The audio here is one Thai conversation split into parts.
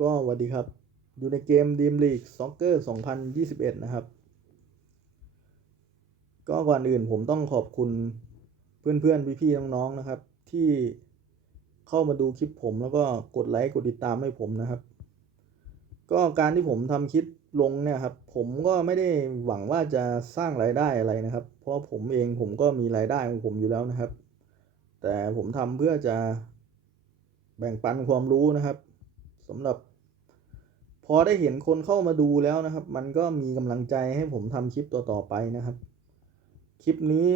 ก็สวัสดีครับ อยู่ในเกม Dream League Soccer 2021 นะครับ ก็ก่อนอื่นผมต้องขอบคุณเพื่อนๆ พี่ๆ น้องๆ นะครับ ที่เข้ามาดูคลิปผมแล้วก็กดไลค์ กดติดตามให้ผมนะครับ ก็การที่ผมทำคลิปลงเนี่ยครับ ผมก็ไม่ได้หวังว่าจะสร้างรายได้อะไรนะครับ เพราะผมเองผมก็มีรายได้ของผมอยู่แล้วนะครับ แต่ผมทำเพื่อจะแบ่งปันความรู้นะครับ สำหรับ พอได้เห็นคนเข้ามาดูแล้วนะครับ มันก็มีกำลังใจให้ผมทำคลิปตัวต่อไปนะครับ คลิปนี้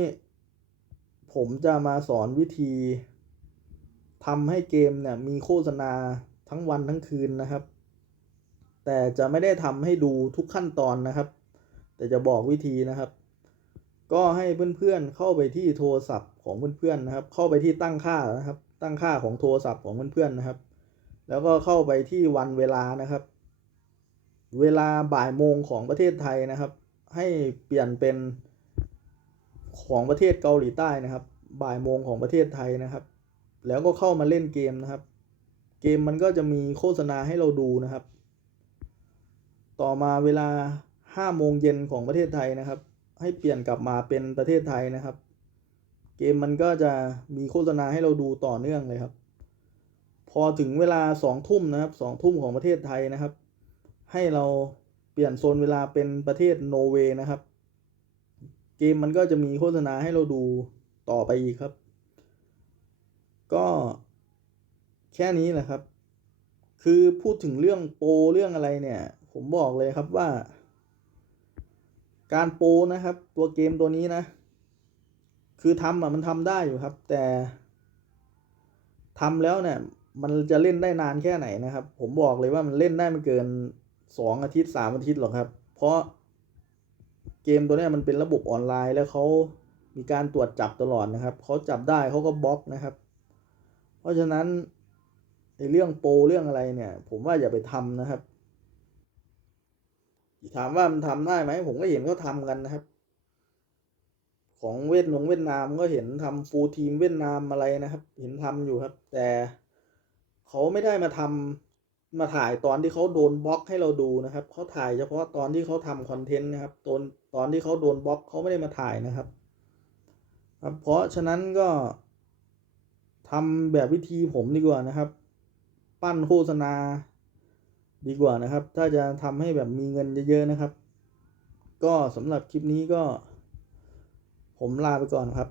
ผมจะมาสอนวิธีทำให้เกมเนี่ยมีโฆษณาทั้งวันทั้งคืนนะครับ แต่จะไม่ได้ทำให้ดูทุกขั้นตอนนะครับ แต่จะบอกวิธีนะครับ ก็ให้เพื่อนๆเข้าไปที่โทรศัพท์ของเพื่อนๆนะครับ เข้าไปที่ตั้งค่านะครับ ตั้งค่าของโทรศัพท์ของเพื่อนๆนะครับ แล้วก็เข้าไปที่วันเวลานะครับ เวลาบ่ายโมงของประเทศไทยนะครับ ให้เปลี่ยนเป็นของประเทศเกาหลีใต้นะครับ บ่ายโมงของประเทศไทยนะครับ แล้วก็เข้ามาเล่นเกมนะครับ เกมมันก็จะมีโฆษณาให้เราดูนะครับ ต่อมาเวลาห้าโมงเย็นของประเทศไทยนะครับ ให้เปลี่ยนกลับมาเป็นประเทศไทยนะครับ เกมมันก็จะมีโฆษณาให้เราดูต่อเนื่องเลยครับ อถึงเวลาสองทุ่มนะครับสองทุ่มของประเทศไทยนะครับ ให้เราเปลี่ยนโซนเวลาเป็นประเทศโนเวย์นะครับ เกมมันก็จะมีโฆษณาให้เราดูต่อไปอีกครับ ก็แค่นี้แหละครับ คือพูดถึงเรื่องโปรเรื่องอะไรเนี่ย ผมบอกเลยครับว่า การโปรนะครับ ตัวเกมตัวนี้นะ คือทำอะมันทำได้อยู่ครับ แต่ทำแล้วเนี่ย มันจะเล่นได้นานแค่ไหนนะครับ ผมบอกเลยว่ามันเล่นได้ไม่เกินสองอาทิตย์สามอาทิตย์หรอกครับ เพราะเกมตัวนี้มันเป็นระบบออนไลน์แล้วเขามีการตรวจจับตลอดนะครับเขาจับได้เขาก็บล็อกนะครับ เพราะฉะนั้นในเรื่องโปรเรื่องอะไรเนี่ย ผมว่าอย่าไปทำนะครับถามว่ามันทำได้ไหมผมก็เห็นเขาทำกันนะครับ ของเวียดนงเวียดนามก็เห็นทำฟูลทีมเวียดนามอะไรนะครับ เห็นทำอยู่ครับ แต่ เขาไม่ได้มาทำมาถ่ายตอนที่เขาโดนบล็อกให้เราดูนะครับเขาถ่ายเฉพาะตอนที่เขาทำคอนเทนต์นะครับตอนตอนที่เขาโดนบล็อกเขาไม่ได้มาถ่ายนะครับครับ เพราะฉะนั้นก็ทำแบบวิธีผมดีกว่านะครับ ปั้นโฆษณาดีกว่านะครับ ถ้าจะทำให้แบบมีเงินเยอะๆนะครับ ก็สำหรับคลิปนี้ก็ ผมลาไปก่อนครับ